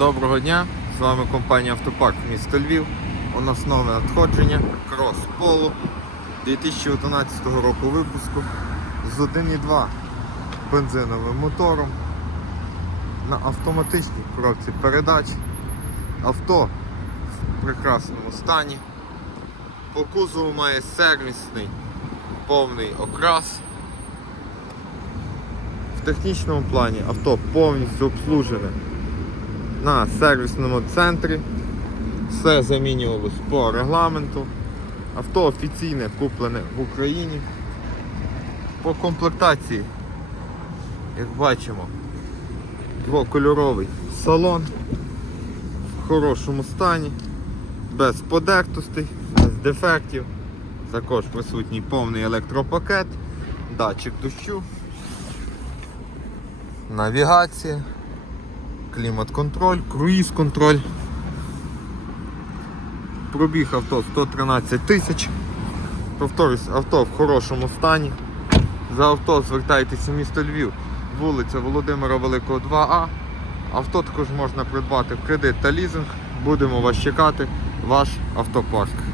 Доброго дня! З вами компанія Автопарк місто Львів. У нас нове надходження крос Polo 2011 року випуску з 1.2 бензиновим мотором на автоматичній коробці передач. Авто в прекрасному стані. По кузову має сервісний повний окрас. В технічному плані авто повністю обслужене на сервісному центрі. Все замінювалось по регламенту. Авто офіційне куплене в Україні. По комплектації, як бачимо, двокольоровий салон в хорошому стані, без подертостей, без дефектів. Також присутній повний електропакет, датчик дощу, навігація клімат-контроль, круїз-контроль. Пробіг авто 113 тисяч. Повторюсь, авто в хорошому стані. За авто звертайтеся в місто Львів, вулиця Володимира Великого 2А. Авто також можна придбати в кредит та лізинг. Будемо вас чекати, ваш автопарк.